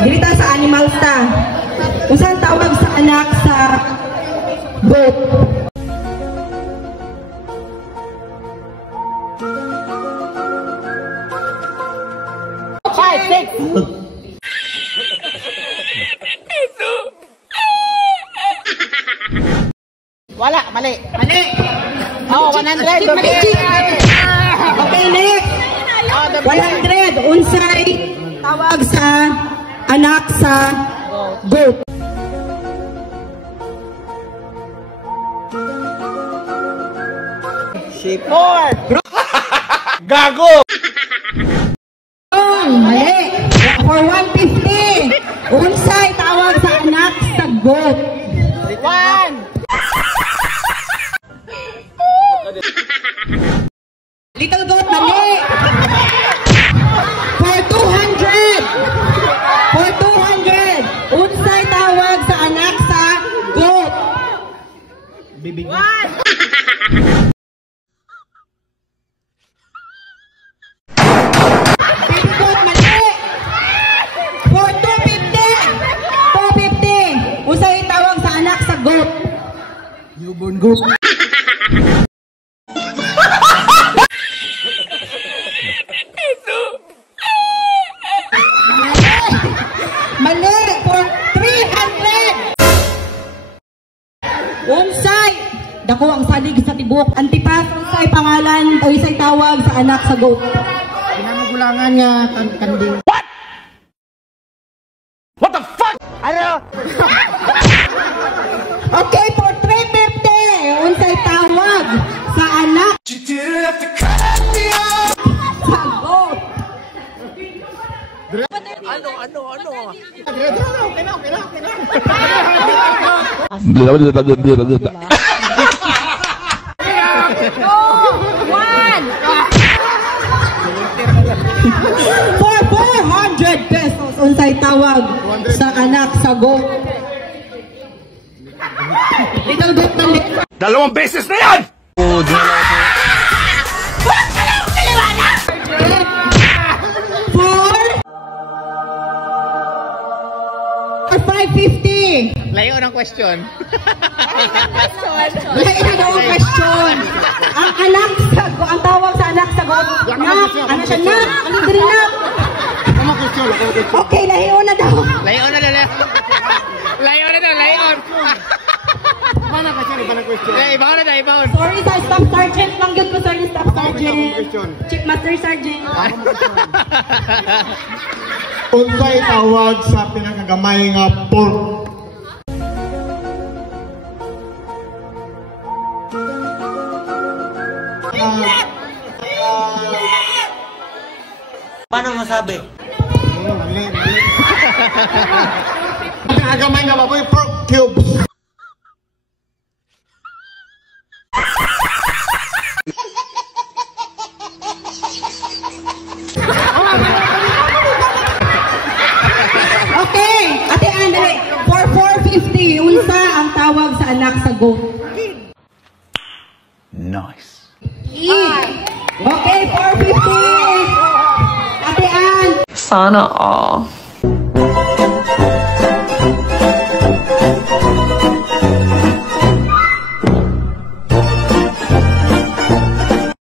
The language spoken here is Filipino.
Dito sa animals ta. Unsang tawag sa anak sa goat? Five, six. Wala, mali. Mali. Oh, 100. Okay, next. 100. Unsay tawag sa anak sa goat? Sheep. 4. Gago! Mali. For 150. Unsay tawag sa anak sa goat? 1. Little goat, mali. For 200. For 200. Unsay tawag sa anak sa goat? Bibig. 1. Baby goat, mali. For 250. 250. Unsay tawag sa anak sa goat? Newborn goat. Mali! For 300! Unsay! Dako ang salig sa tibok. Antipas, unsay pangalan o isang tawag sa anak sa goat? Pinamagulangan nga kanding. What? What the fuck? Ano? Okay, for 350! Unsay tawag sa anak sa goat? For 400 pesos, unsay tawag sa anak sa goat? Little goat na Dalawang beses na yan! For 550. Layo ng question. Layo ng question. Ang anak sa goat, ang tawag sa anak sa goat, nak, ano siya, nak, ano din nak? Okay, layo na daw. Layo na. Layo na daw, layo. Mana ka siya, ibang question. Ibaw na daw, ibaw. Sorry sa staff sergeant, lang yun ko sir ni staff sergeant. Chief master sergeant. Unsay tawag sa pinakagamay nga pork? Paano masabi? Mali. Pinakagamay nga baboy, pork cubes. Okay, Ate Andre, for 450, unsa ang tawag sa anak sa goat? Nice. Okay, 450. Ate Ann. Sana all.